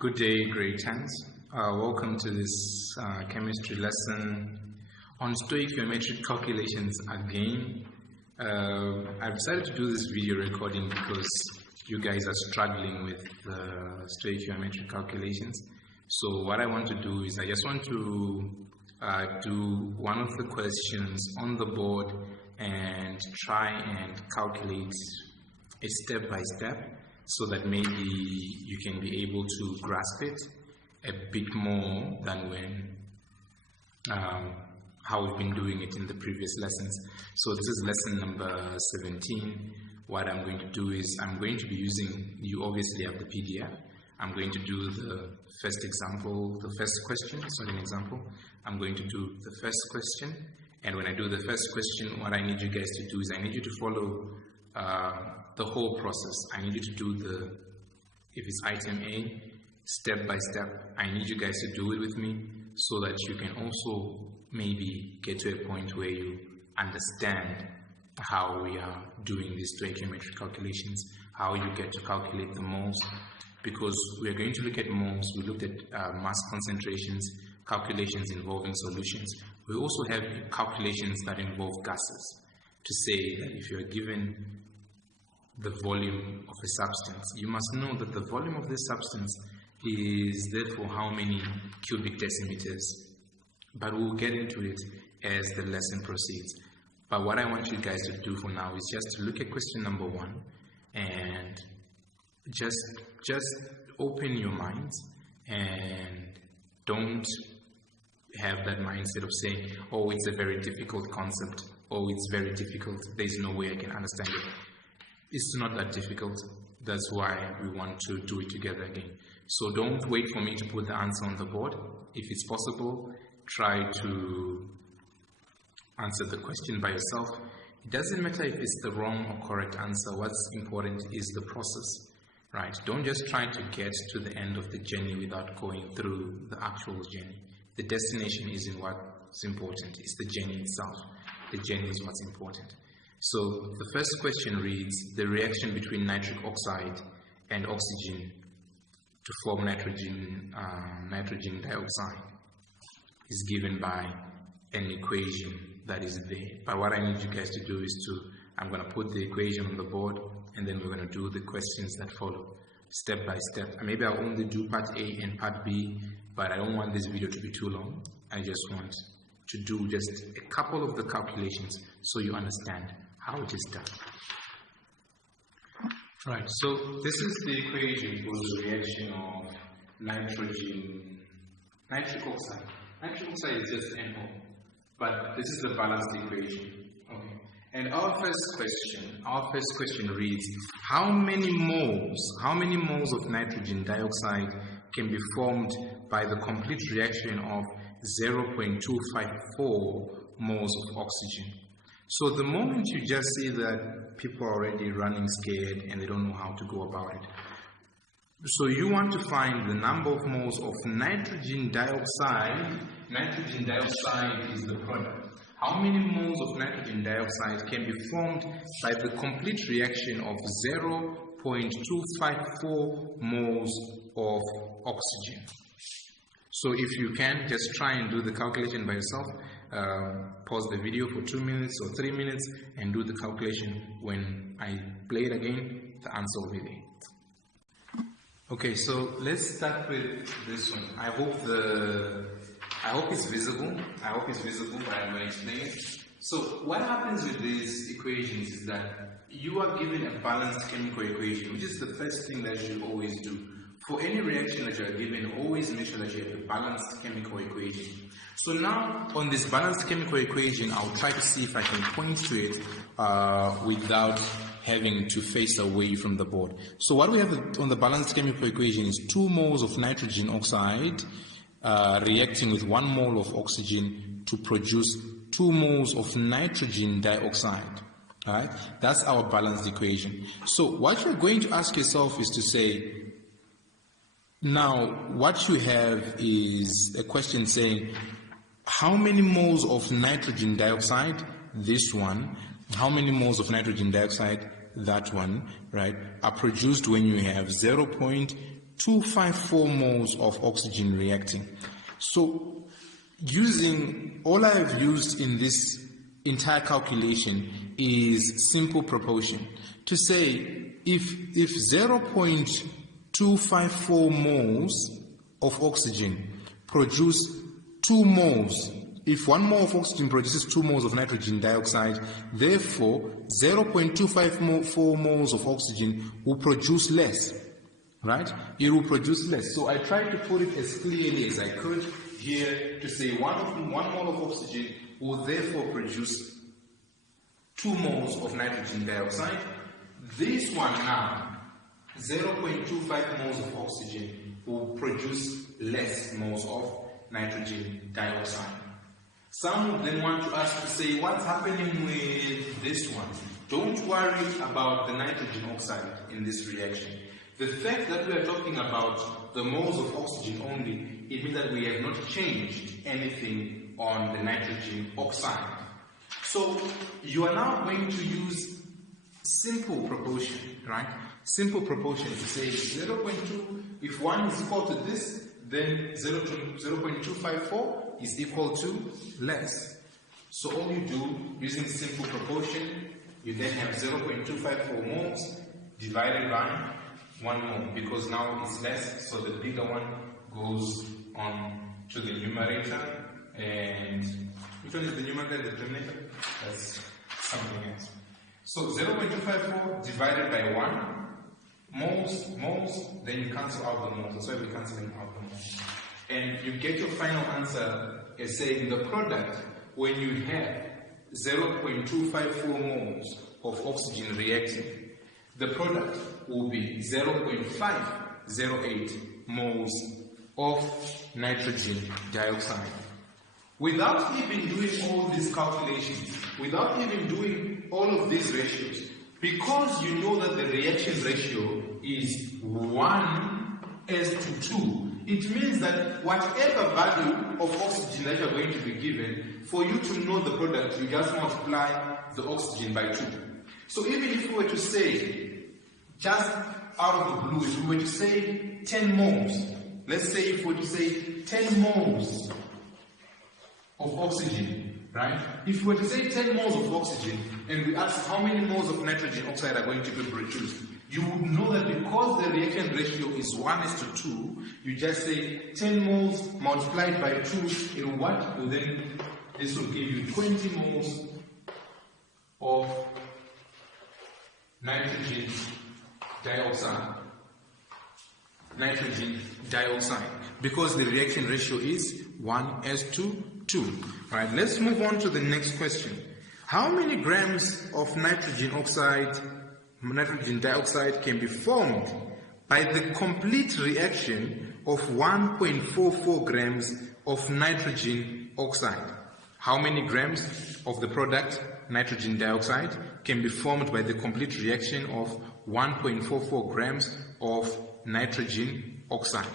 Good day, grade 10s. Welcome to this chemistry lesson on stoichiometric calculations again. I've decided to do this video recording because you guys are struggling with the stoichiometric calculations. So what I want to do is I just want to do one of the questions on the board and try and calculate a step-by-step, so that maybe you can be able to grasp it a bit more than when how we've been doing it in the previous lessons. So this is lesson number 17. What I'm going to do is I'm going to be using, you obviously have the PDF. I'm going to do the first example, the first question. It's not an example. I'm going to do the first question, and when I do the first question, what I need you guys to do is I need you to follow the whole process. I need you to do if it's item A, step by step. I need you guys to do it with me so that you can also maybe get to a point where you understand how we are doing these stoichiometric calculations, how you get to calculate the moles, because we are going to look at moles. We looked at mass concentrations, calculations involving solutions. We also have calculations that involve gases, to say that if you are given the volume of a substance, you must know that the volume of this substance is therefore how many cubic decimeters, but we'll get into it as the lesson proceeds. But what I want you guys to do for now is just to look at question number 1 and just open your minds and don't have that mindset of saying, oh, it's a very difficult concept, oh, it's very difficult, there's no way I can understand it. It's not that difficult. That's why we want to do it together again. So don't wait for me to put the answer on the board. If it's possible, try to answer the question by yourself. It doesn't matter if it's the wrong or correct answer. What's important is the process, right? Don't just try to get to the end of the journey without going through the actual journey. The destination isn't what's important. It's the journey itself. The journey is what's important. So the first question reads, the reaction between nitric oxide and oxygen to form nitrogen dioxide is given by an equation that is there. But what I need you guys to do is I'm going to put the equation on the board, and then we're going to do the questions that follow step by step. And maybe I'll only do part A and part B, but I don't want this video to be too long. I just want to do just a couple of the calculations so you understand how it is done. Right, so this is the equation for the reaction of nitric oxide. Nitric oxide is just NO, but this is the balanced equation. Okay. And our first question reads, how many moles of nitrogen dioxide can be formed by the complete reaction of 0.254 moles of oxygen? So the moment you just see that people are already running scared and they don't know how to go about it, so you want to find the number of moles of nitrogen dioxide. Nitrogen dioxide is the product. How many moles of nitrogen dioxide can be formed by the complete reaction of 0.254 moles of oxygen? So if you can, just try and do the calculation by yourself. Pause the video for 2 minutes or 3 minutes and do the calculation. When I play it again, the answer will be there. Okay, so let's start with this one. I hope it's visible. But I'm going to explain it. So what happens with these equations is that you are given a balanced chemical equation, which is the first thing that you always do. For any reaction that you are given, always make sure that you have a balanced chemical equation. So now, on this balanced chemical equation, I'll try to see if I can point to it without having to face away from the board. So what we have on the balanced chemical equation is 2 moles of nitrogen oxide reacting with 1 mole of oxygen to produce 2 moles of nitrogen dioxide. All right? That's our balanced equation. So what you're going to ask yourself is to say, now, what you have is a question saying, how many moles of nitrogen dioxide, this one, how many moles of nitrogen dioxide, that one, right, are produced when you have 0.254 254 moles of oxygen reacting. So using, all I have used in this entire calculation is simple proportion. To say if 0.254 moles of oxygen produce 2 moles, if 1 mole of oxygen produces 2 moles of nitrogen dioxide, therefore 0.254 moles of oxygen will produce less, right? It will produce less. So I tried to put it as clearly as I could here to say 1 mole of oxygen will therefore produce 2 moles of nitrogen dioxide. This one now, 0.25 moles of oxygen will produce less moles of nitrogen dioxide. Some would then want to ask to say, what's happening with this one? Don't worry about the nitrogen oxide in this reaction. The fact that we are talking about the moles of oxygen only, it means that we have not changed anything on the nitrogen oxide. So you are now going to use simple proportion, right? Simple proportion to say 0.2, if 1 is equal to this, then 0.254 is equal to less. So all you do, using simple proportion, you then have 0.254 moles divided by 1 mole, because now it's less, so the bigger one goes on to the numerator. And which one is the numerator and the denominator? That's something else. So 0.254 divided by 1, moles, then you cancel out the moles. That's why we're cancelling out the moles. And you get your final answer as saying the product, when you have 0.254 moles of oxygen reacting, the product will be 0.508 moles of nitrogen dioxide. Without even doing all these calculations, without even doing all of these ratios, because you know that the reaction ratio is 1:2, it means that whatever value of oxygen that you are going to be given, for you to know the product, you just multiply the oxygen by 2. So even if we were to say, just out of the blue, if we were to say 10 moles, let's say if we were to say 10 moles of oxygen, right? If we were to say 10 moles of oxygen, and we ask how many moles of nitrogen oxide are going to be produced, you would know that because the reaction ratio is 1:2, you just say 10 moles multiplied by 2, it will what? Well, then this will give you 20 moles of nitrogen dioxide. Nitrogen dioxide. Because the reaction ratio is 1:2. Right, let's move on to the next question. How many grams of nitrogen dioxide can be formed by the complete reaction of 1.44 grams of nitrogen oxide? How many grams of the product, nitrogen dioxide, can be formed by the complete reaction of 1.44 grams of nitrogen oxide?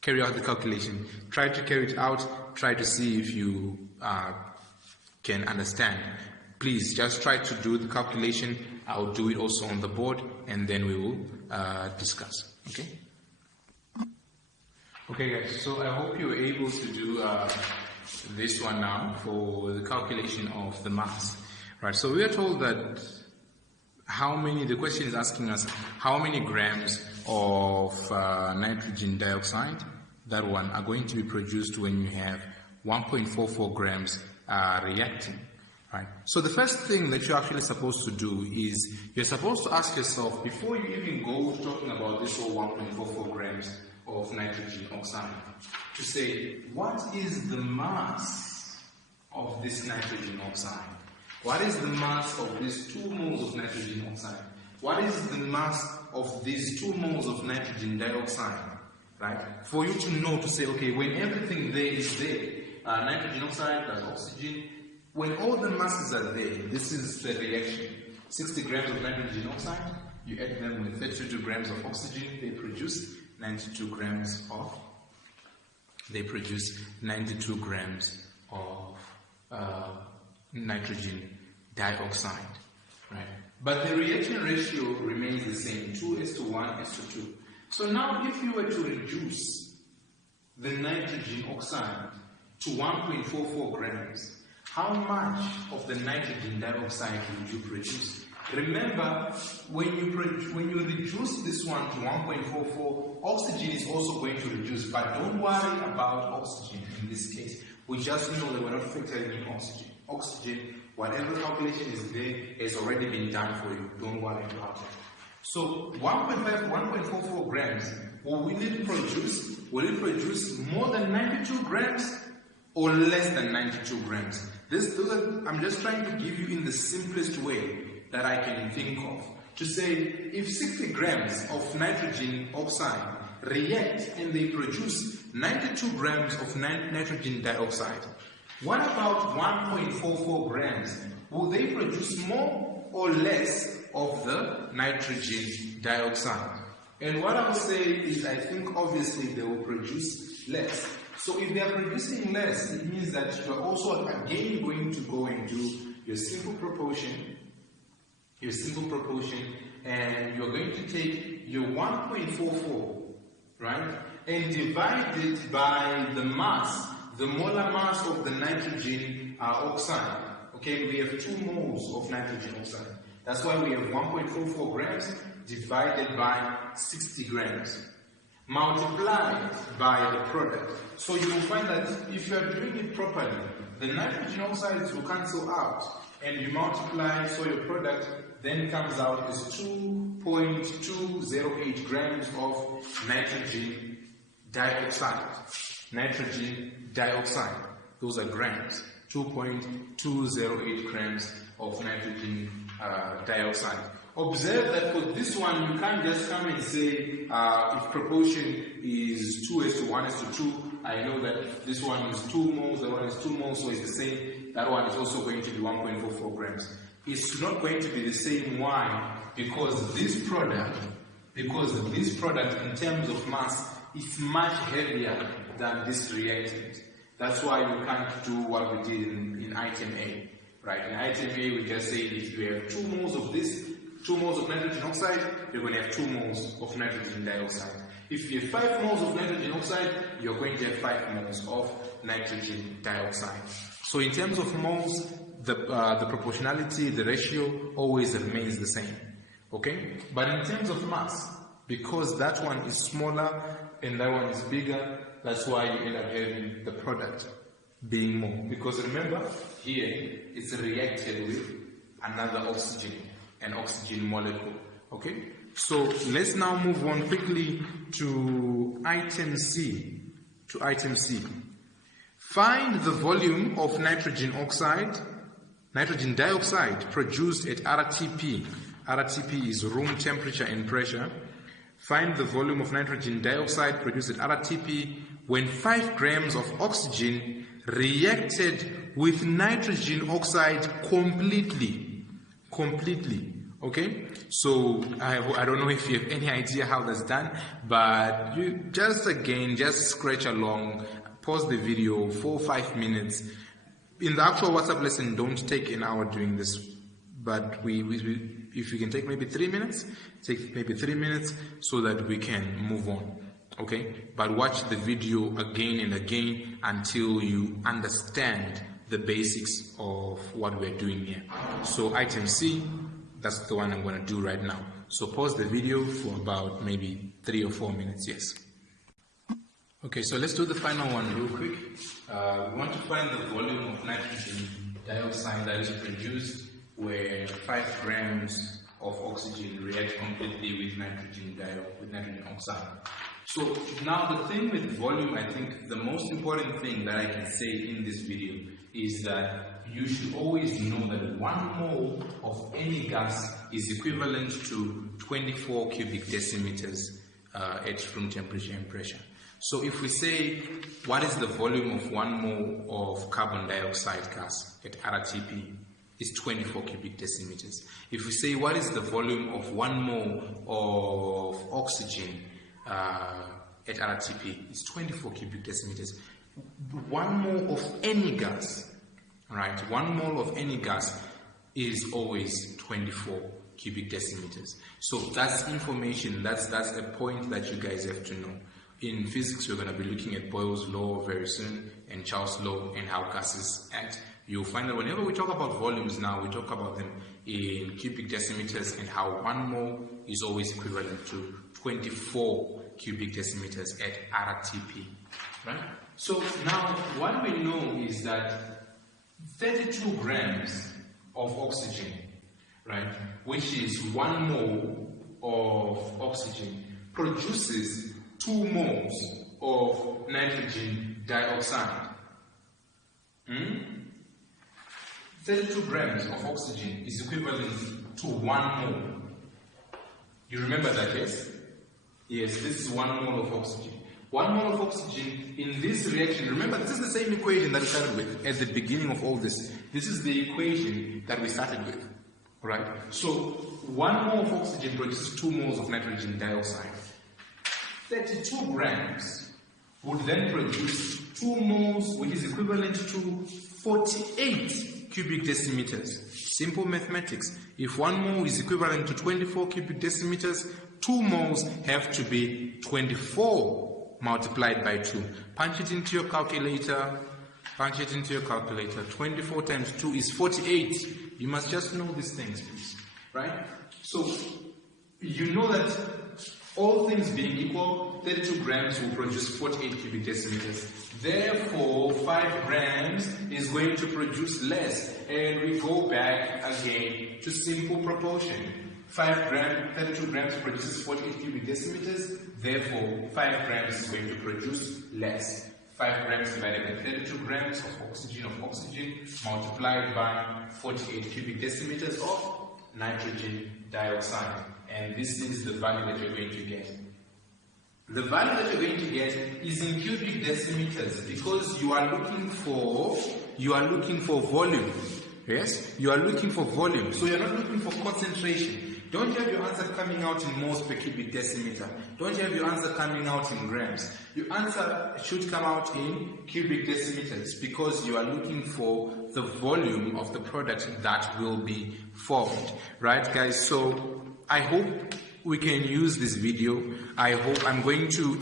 Carry out the calculation. Try to carry it out. Try to see if you can understand. Please just try to do the calculation. I'll do it also on the board, and then we will discuss. Okay? Okay, guys. So I hope you were able to do this one now for the calculation of the mass. Right. So we are told that the question is asking us how many grams of nitrogen dioxide, that one, are going to be produced when you have 1.44 grams reacting. Right? So the first thing that you're actually supposed to do is you're supposed to ask yourself, before you even go talking about this whole 1.44 grams of nitrogen oxide, to say, what is the mass of this nitrogen oxide? What is the mass of these 2 moles of nitrogen oxide? What is the mass of these 2 moles of nitrogen dioxide? Right? For you to know, to say, okay, when everything there is there, nitrogen oxide plus oxygen, when all the masses are there, this is the reaction. 60 grams of nitrogen oxide, you add them with 32 grams of oxygen, they produce 92 grams of nitrogen dioxide. Right? But the reaction ratio remains the same, 2:1:2. So now if you were to reduce the nitrogen oxide to 1.44 grams, how much of the nitrogen dioxide would you produce? Remember, when you reduce this one to 1.44, oxygen is also going to reduce, but don't worry about oxygen in this case. We just know that we're not factoring in oxygen. Oxygen, whatever calculation is there, has already been done for you. Don't worry about it. So 1.44 grams, will it produce? Will it produce more than 92 grams or less than 92 grams? I'm just trying to give you in the simplest way that I can think of. To say, if 60 grams of nitrogen oxide react and they produce 92 grams of nitrogen dioxide, what about 1.44 grams? Will they produce more or less of the nitrogen dioxide? And what I will say is, I think obviously they will produce less. So if they are producing less, it means that you are also again going to go and do your simple proportion, and you're going to take your 1.44, right, and divide it by the mass, the molar mass of the nitrogen oxide. Okay, we have 2 moles of nitrogen oxide. That's why we have 1.44 grams divided by 60 grams. Multiplied by the product. So you will find that if you are doing it properly, the nitrogen oxides will cancel out, and you multiply, so your product then comes out as 2.208 grams of nitrogen dioxide. Nitrogen dioxide, those are grams. 2.208 grams of nitrogen dioxide. Observe that for this one, you can't just come and say if proportion is 2:1:2, I know that this one is 2 moles, that one is 2 moles, so it's the same. That one is also going to be 1.44 grams. It's not going to be the same. Why? Because this product in terms of mass is much heavier than this reactant. That's why you can't do what we did in item A. Right? In item A, we just say if you have 2 moles of this, 2 moles of nitrogen oxide, you're going to have 2 moles of nitrogen dioxide. If you have 5 moles of nitrogen oxide, you're going to have 5 moles of nitrogen dioxide. So in terms of moles, the proportionality, the ratio always remains the same. Okay? But in terms of mass, because that one is smaller and that one is bigger, that's why you end up having the product being more. Because remember, here it's reacted with another oxygen, an oxygen molecule. Okay? So let's now move on quickly to item C. Find the volume of nitrogen dioxide produced at RTP. RTP is room temperature and pressure. Find the volume of nitrogen dioxide produced at RTP when 5 grams of oxygen reacted with nitrogen oxide completely. Okay? So I don't know if you have any idea how that's done, but you just scratch along, pause the video 4 or 5 minutes. In the actual WhatsApp lesson, don't take an hour doing this, but if you can take maybe 3 minutes, take maybe 3 minutes so that we can move on. Okay? But watch the video again and again until you understand the basics of what we're doing here. So item C, that's the one I'm going to do right now. So pause the video for about maybe 3 or 4 minutes, yes. Okay, so let's do the final one real quick. We want to find the volume of nitrogen dioxide that is produced where 5 grams of oxygen react completely with nitrogen oxide. So now the thing with volume, I think the most important thing that I can say in this video is that you should always know that 1 mole of any gas is equivalent to 24 cubic decimeters at room temperature and pressure. So if we say, what is the volume of 1 mole of carbon dioxide gas at RTP? It's 24 cubic decimeters. If we say, what is the volume of 1 mole of oxygen at RTP? It's 24 cubic decimeters. 1 mole of any gas, right? 1 mole of any gas is always 24 cubic decimeters. So that's information, that's a point that you guys have to know. In physics, we're going to be looking at Boyle's law very soon, and Charles' law, and how gases act. You'll find that whenever we talk about volumes now, we talk about them in cubic decimeters, and how 1 mole is always equivalent to 24 cubic decimeters at RTP, right? So now what we know is that 32 grams of oxygen, right, which is 1 mole of oxygen, produces 2 moles of nitrogen dioxide. 32 grams of oxygen is equivalent to 1 mole. You remember that, yes? Yes, this is 1 mole of oxygen. 1 mole of oxygen in this reaction, remember this is the same equation that we started with at the beginning of all this. This is the equation that we started with, right? So 1 mole of oxygen produces 2 moles of nitrogen dioxide. 32 grams would then produce 2 moles, which is equivalent to 48 cubic decimeters. Simple mathematics. If 1 mole is equivalent to 24 cubic decimeters, 2 moles have to be 24 multiplied by 2. Punch it into your calculator. 24 times 2 is 48. You must just know these things, please. Right? So, you know that all things being equal, 32 grams will produce 48 cubic decimeters. Therefore, 5 grams is going to produce less. And we go back again to simple proportion. 32 grams produces 48 cubic decimeters. Therefore, 5 grams is going to produce less. 5 grams divided by 32 grams of oxygen multiplied by 48 cubic decimeters of nitrogen dioxide. And this is the value that you're going to get. The value that you're going to get is in cubic decimeters because you are looking for volume. Yes? You are looking for volume. So you're not looking for concentration. Don't have your answer coming out in moles per cubic decimeter. Don't have your answer coming out in grams. Your answer should come out in cubic decimeters because you are looking for the volume of the product that will be formed. Right, guys? So I hope we can use this video. I'm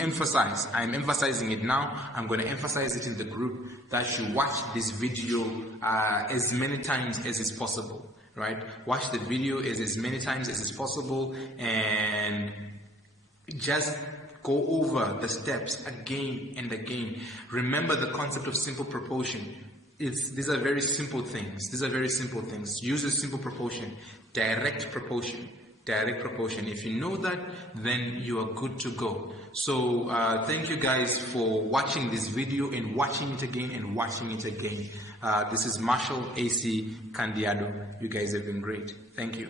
emphasizing it now. I'm going to emphasize it in the group that you watch this video as many times as is possible. Right? Watch the video as many times as is possible and just go over the steps again and again. Remember the concept of simple proportion. These are very simple things. Use a simple proportion, direct proportion. If you know that, then you are good to go. So thank you guys for watching this video and watching it again and watching it again. This is Marshall AC Candiado. You guys have been great. Thank you.